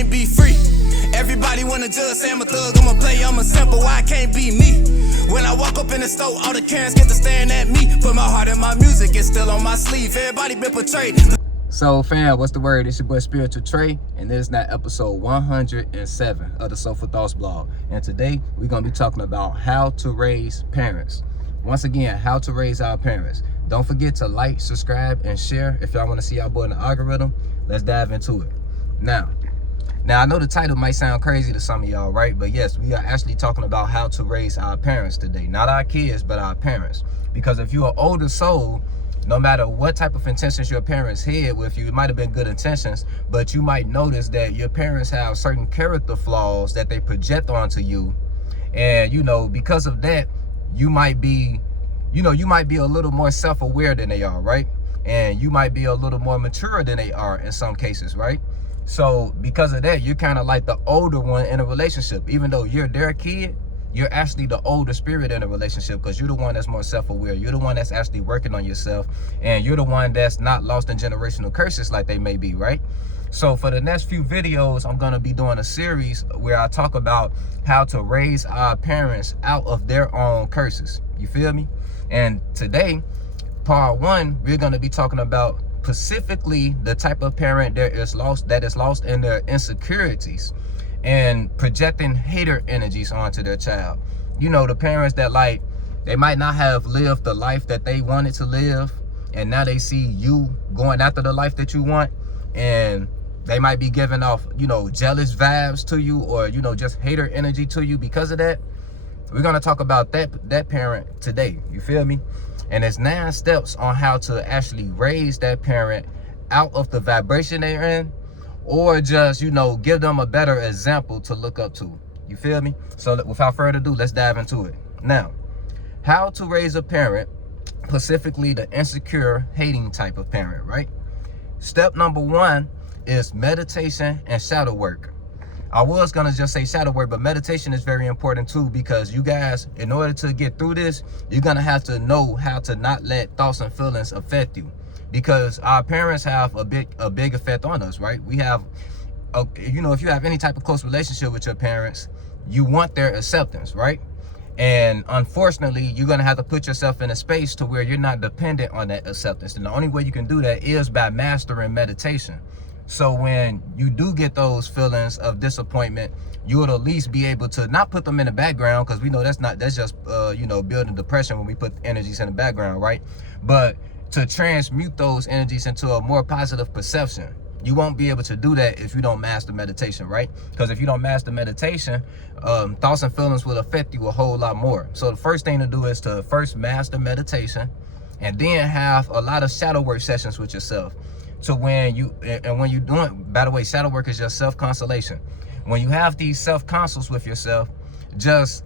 can't be free. Everybody wanna judge, say I'm a thug, I'm a player, I'm a simple, why I can't be me? When I walk up in the store, all the Karens get to staring at me. Put my heart in my music, it's still on my sleeve. Everybody been portrayed. So fam, what's the word? It's your boy Spiritual Trey, and this is now episode 107 of the Soulful Thoughts blog. And today we're gonna be talking about how to raise parents. Once again, how to raise our parents. Don't forget to like, subscribe, and share if y'all want to see our boy in the algorithm. Let's dive into it. Now I know the title might sound crazy to some of y'all, right? But yes, we are actually talking about how to raise our parents today. Not our kids, but our parents. Because if you're an older soul, no matter what type of intentions your parents had with you, it might have been good intentions, but you might notice that your parents have certain character flaws that they project onto you. And, because of that, you might be a little more self-aware than they are, right? And you might be a little more mature than they are in some cases, right? So because of that, you're kind of like the older one in a relationship. Even though you're their kid, you're actually the older spirit in a relationship because you're the one that's more self-aware. You're the one that's actually working on yourself, and you're the one that's not lost in generational curses like they may be, right? So for the next few videos, I'm going to be doing a series where I talk about how to raise our parents out of their own curses. You feel me? And today, part one, we're going to be talking about specifically the type of parent that is lost in their insecurities and projecting hater energies onto their child. The parents that they might not have lived the life that they wanted to live, and now they see you going after the life that you want, and they might be giving off, jealous vibes to you, or, just hater energy to you because of that. We're going to talk about that parent today. You feel me? And there's 9 steps on how to actually raise that parent out of the vibration they're in, or just, give them a better example to look up to. You feel me? So without further ado, let's dive into it. Now, how to raise a parent, specifically the insecure, hating type of parent, right? Step number 1 is meditation and shadow work. I was gonna just say shadow work, but meditation is very important too, because you guys, in order to get through this, you're gonna have to know how to not let thoughts and feelings affect you, because our parents have a big effect on us, right? We have, if you have any type of close relationship with your parents, you want their acceptance, right? And unfortunately, you're gonna have to put yourself in a space to where you're not dependent on that acceptance, and the only way you can do that is by mastering meditation. So when you do get those feelings of disappointment, you would at least be able to not put them in the background, because we know that's just building depression when we put energies in the background, right? But to transmute those energies into a more positive perception. You won't be able to do that if you don't master meditation, right? Because if you don't master meditation, thoughts and feelings will affect you a whole lot more. So the first thing to do is to first master meditation, and then have a lot of shadow work sessions with yourself. So when you're doing, by the way, shadow work is just self-consolation. When you have these self-consults with yourself, just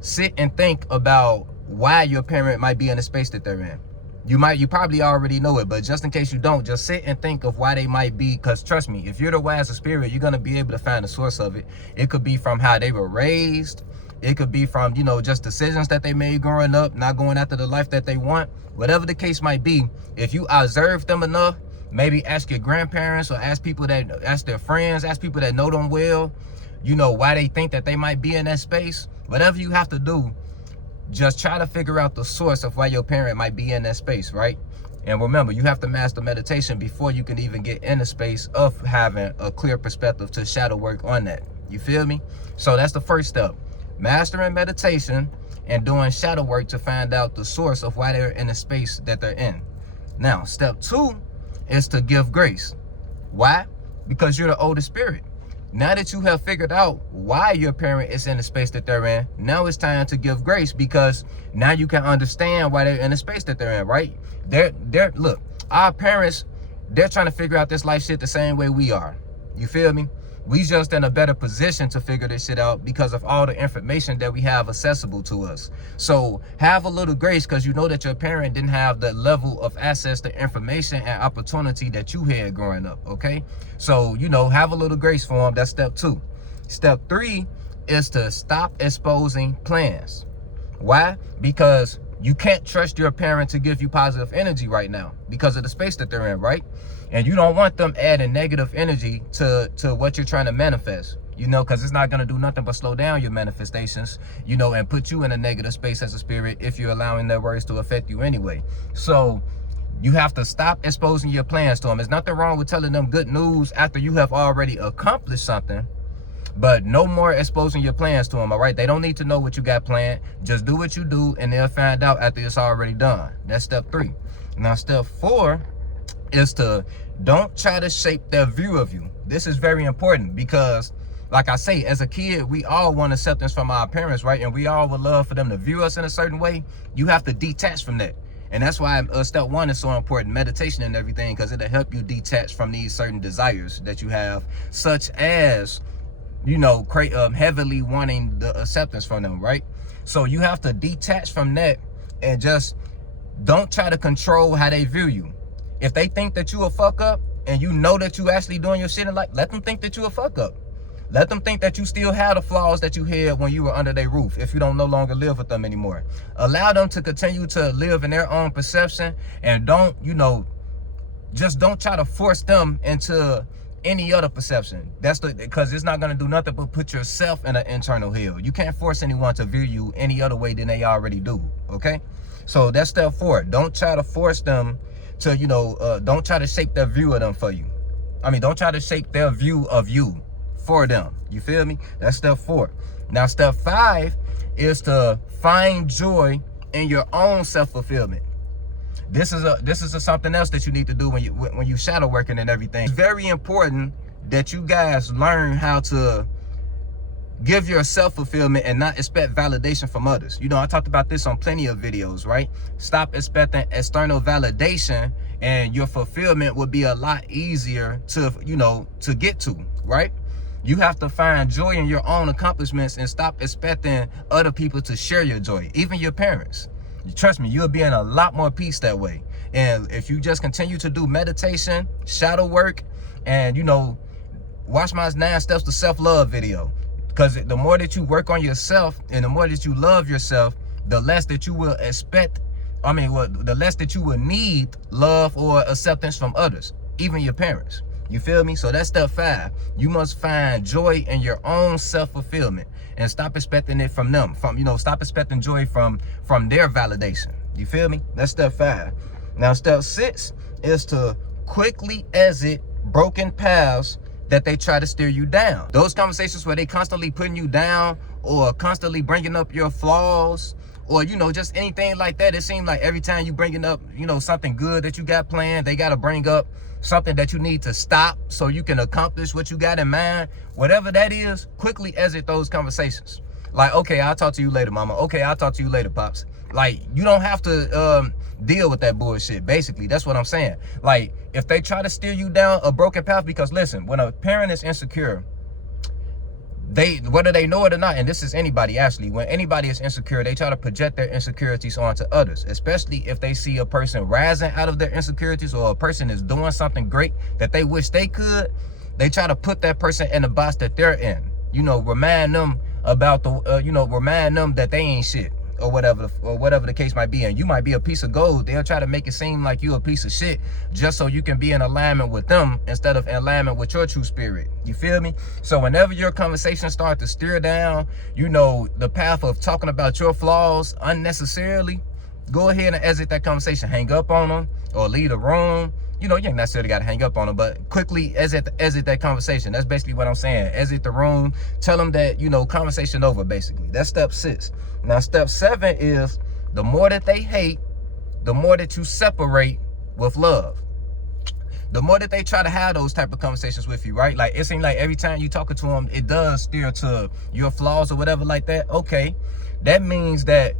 sit and think about why your parent might be in the space that they're in. You probably already know it, but just in case you don't, just sit and think of why they might be, because trust me, if you're the wiser spirit, you're going to be able to find the source of it. It could be from how they were raised. It could be from, just decisions that they made growing up, not going after the life that they want. Whatever the case might be, if you observe them enough, maybe ask your grandparents, or ask their friends, ask people that know them well, why they think that they might be in that space. Whatever you have to do, just try to figure out the source of why your parent might be in that space, right? And remember, you have to master meditation before you can even get in the space of having a clear perspective to shadow work on that. You feel me? So that's the first step. Mastering meditation and doing shadow work to find out the source of why they're in the space that they're in. Now, step 2 is to give grace. Why? Because you're the older spirit. Now that you have figured out why your parent is in the space that they're in, now it's time to give grace, because now you can understand why they're in the space that they're in, right? Look, our parents, they're trying to figure out this life shit the same way we are. You feel me? We just in a better position to figure this shit out because of all the information that we have accessible to us. So have a little grace, because you know that your parent didn't have the level of access to information and opportunity that you had growing up, okay? So, have a little grace for them. That's step 2. Step 3 is to stop exposing plans. Why? Because You can't trust your parent to give you positive energy right now because of the space that they're in, right? And you don't want them adding negative energy to what you're trying to manifest, you know, because it's not going to do nothing but slow down your manifestations, you know, and put you in a negative space as a spirit if you're allowing their words to affect you anyway. So you have to stop exposing your plans to them. There's nothing wrong with telling them good news after you have already accomplished something, but no more exposing your plans to them, all right? They don't need to know what you got planned. Just do what you do, and they'll find out after it's already done. That's step 3. Now, step 4 is to don't try to shape their view of you. This is very important because, like I say, as a kid, we all want acceptance from our parents, right? And we all would love for them to view us in a certain way. You have to detach from that. And that's why step 1 is so important, meditation and everything, because it'll help you detach from these certain desires that you have, such as, you know, heavily wanting the acceptance from them, right? So you have to detach from that and just don't try to control how they view you. If they think that you a fuck up and you know that you actually doing your shit in life, let them think that you a fuck up. Let them think that you still have the flaws that you had when you were under their roof if you don't no longer live with them anymore. Allow them to continue to live in their own perception, and don't, you know, just don't try to force them into any other perception. That's because it's not going to do nothing but put yourself in an internal hell. You can't force anyone to view you any other way than they already do, okay? So that's step 4. Don't try to force them to, you know, don't try to shape their view of them for you. I mean, don't try to shape their view of you for them. You feel me? That's step 4. Now, step 5 is to find joy in your own self-fulfillment. This is something else that you need to do when you shadow working and everything. It's very important that you guys learn how to give your self-fulfillment and not expect validation from others. You know, I talked about this on plenty of videos, right? Stop expecting external validation, and your fulfillment will be a lot easier to, you know, to get to, right? You have to find joy in your own accomplishments and stop expecting other people to share your joy, even your parents. Trust me, you'll be in a lot more peace that way. And if you just continue to do meditation, shadow work, and, you know, watch my 9 steps to self-love video. Because the more that you work on yourself and the more that you love yourself, the less that you will expect, the less that you will need love or acceptance from others, even your parents. You feel me? So that's step 5. You must find joy in your own self-fulfillment and stop expecting it from them. Stop expecting joy from their validation. You feel me? That's step 5. Now, step 6 is to quickly exit broken paths that they try to steer you down. Those conversations where they constantly putting you down or constantly bringing up your flaws, or, you know, just anything like that. It seems like every time you bringing up, you know, something good that you got planned, they got to bring up something that you need to stop so you can accomplish what you got in mind. Whatever that is, quickly exit those conversations. Like, okay, I'll talk to you later, mama. Okay, I'll talk to you later, pops. Like, you don't have to deal with that bullshit. Basically, that's what I'm saying. Like, if they try to steer you down a broken path, because listen, when a parent is insecure, whether they know it or not, and this is anybody actually, when anybody is insecure, they try to project their insecurities onto others, especially if they see a person rising out of their insecurities or a person is doing something great that they wish they could. They try to put that person in the box that they're in, you know, remind them about remind them that they ain't shit, or whatever the case might be. And you might be a piece of gold. They'll try to make it seem like you a piece of shit just so you can be in alignment with them instead of in alignment with your true spirit. You feel me? So whenever your conversation start to steer down, you know, the path of talking about your flaws unnecessarily, go ahead and exit that conversation. Hang up on them or leave the room. You know, you ain't necessarily got to hang up on them, but quickly exit that conversation. That's basically what I'm saying. Exit the room. Tell them that, you know, conversation over, basically. That's step 6. Now, step 7 is the more that they hate, the more that you separate with love. The more that they try to have those type of conversations with you, right? Like, it seems like every time you talking to them, it does steer to your flaws or whatever like that. Okay, that means that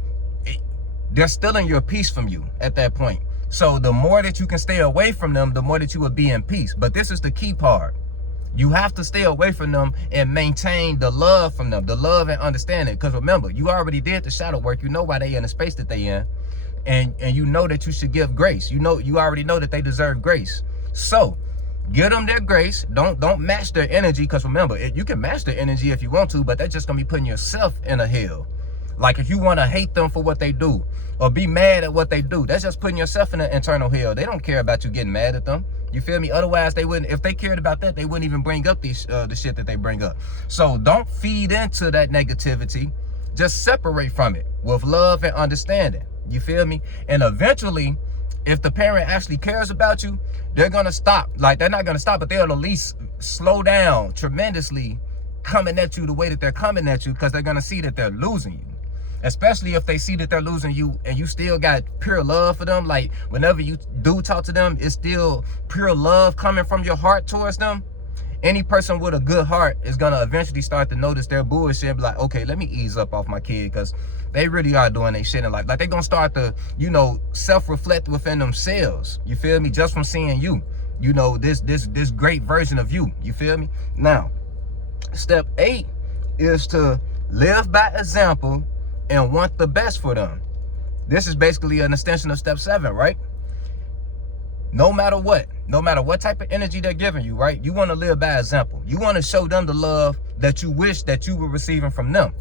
they're stealing your peace from you at that point. So the more that you can stay away from them, the more that you will be in peace. But this is the key part. You have to stay away from them and maintain the love from them, the love and understanding. Because remember, you already did the shadow work. You know why they in the space that they in. And you know that you should give grace. You already know that they deserve grace. So give them their grace. Don't match their energy. Because remember, you can match their energy if you want to, but that's just going to be putting yourself in a hell. Like if you want to hate them for what they do or be mad at what they do, that's just putting yourself in an internal hell. They don't care about you getting mad at them. You feel me? Otherwise, they wouldn't. If they cared about that, they wouldn't even bring up the shit that they bring up. So don't feed into that negativity. Just separate from it with love and understanding. You feel me? And eventually, if the parent actually cares about you, they're gonna stop. Like, they're not gonna stop, but they'll at least slow down tremendously coming at you the way that they're coming at you, because they're gonna see that they're losing you. Especially if they see that they're losing you and you still got pure love for them. Like whenever you do talk to them, it's still pure love coming from your heart towards them. Any person with a good heart is gonna eventually start to notice their bullshit and be like, okay, let me ease up off my kid, because they really are doing their shit in life. Like they're gonna start to, you know, self-reflect within themselves. You feel me? Just from seeing you, you know, this great version of you. You feel me? Now, step 8 is to live by example and want the best for them. This is basically an extension of step 7, right? No matter what type of energy they're giving you, right? You want to live by example. You want to show them the love that you wish that you were receiving from them.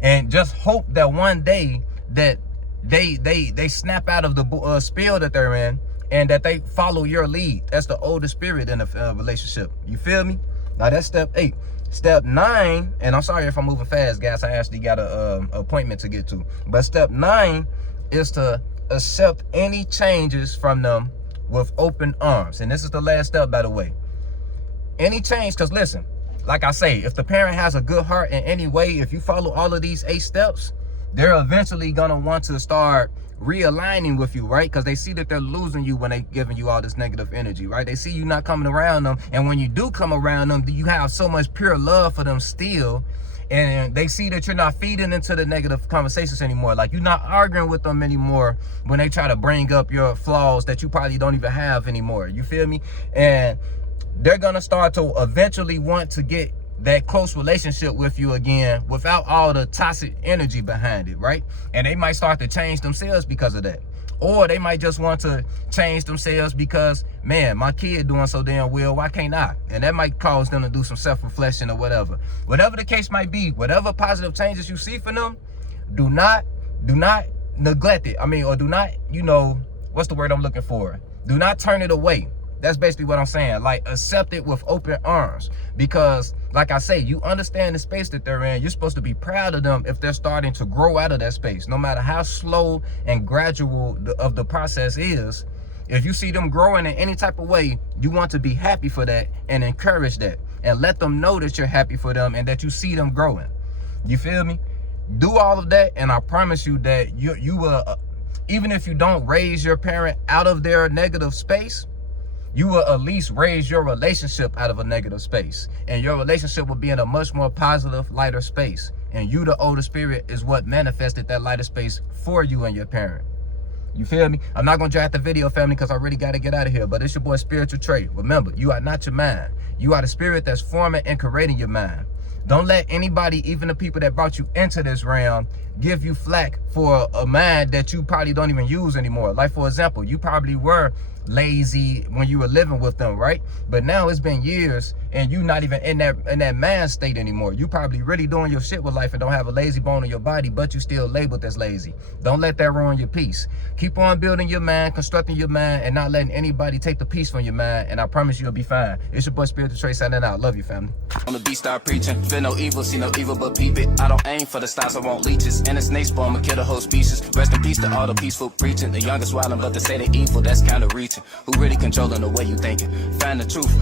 And just hope that one day that they snap out of the spell that they're in and that they follow your lead. That's the oldest spirit in a relationship. You feel me? Now that's step 8. Step 9, and I'm sorry if I'm moving fast, guys. I actually got a appointment to get to. But step 9 is to accept any changes from them with open arms. And this is the last step, by the way. Any change, because listen, like I say, if the parent has a good heart in any way, if you follow all of these 8 steps, they're eventually going to want to start realigning with you, right? Because they see that they're losing you when they giving you all this negative energy, right? They see you not coming around them, and when you do come around them, you have so much pure love for them still, and they see that you're not feeding into the negative conversations anymore. Like you're not arguing with them anymore when they try to bring up your flaws that you probably don't even have anymore. You feel me? And they're gonna start to eventually want to get that close relationship with you again without all the toxic energy behind it, right? And they might start to change themselves because of that. Or they might just want to change themselves because, man, my kid doing so damn well, why can't I? And that might cause them to do some self-reflection or whatever. Whatever the case might be, whatever positive changes you see from them, do not neglect it. I mean, or do not, you know, what's the word I'm looking for? Do not turn it away. That's basically what I'm saying. Like, accept it with open arms. Because, like I say, you understand the space that they're in. You're supposed to be proud of them if they're starting to grow out of that space. No matter how slow and gradual of the process is, if you see them growing in any type of way, you want to be happy for that and encourage that. And let them know that you're happy for them and that you see them growing. You feel me? Do all of that, and I promise you that you will, even if you don't raise your parent out of their negative space, you will at least raise your relationship out of a negative space. And your relationship will be in a much more positive, lighter space. And you, the older spirit, is what manifested that lighter space for you and your parent. You feel me? I'm not going to drag the video, family, because I really got to get out of here. But it's your boy, Spiritual Trey. Remember, you are not your mind. You are the spirit that's forming and creating your mind. Don't let anybody, even the people that brought you into this realm, give you flack for a mind that you probably don't even use anymore. Like, for example, you probably were lazy when you were living with them, right? But now it's been years and you not even in that mind state anymore. You probably really doing your shit with life and don't have a lazy bone in your body, but you still labeled as lazy. Don't let that ruin your peace. Keep on building your mind, constructing your mind, and not letting anybody take the peace from your mind, and I promise you'll be fine. It's your boy, Spiritual Trey, signing out. Love you, family. On the beat, start preaching. Feel no evil, see no evil, but peep it. I don't aim for the stars, I want leeches. And the snake spawn, I'ma kill the whole species. Rest in peace to all the peaceful preaching. The youngest wildin', but they say they evil, that's kinda reaching. Who really controlling the way you thinking? Find the truth.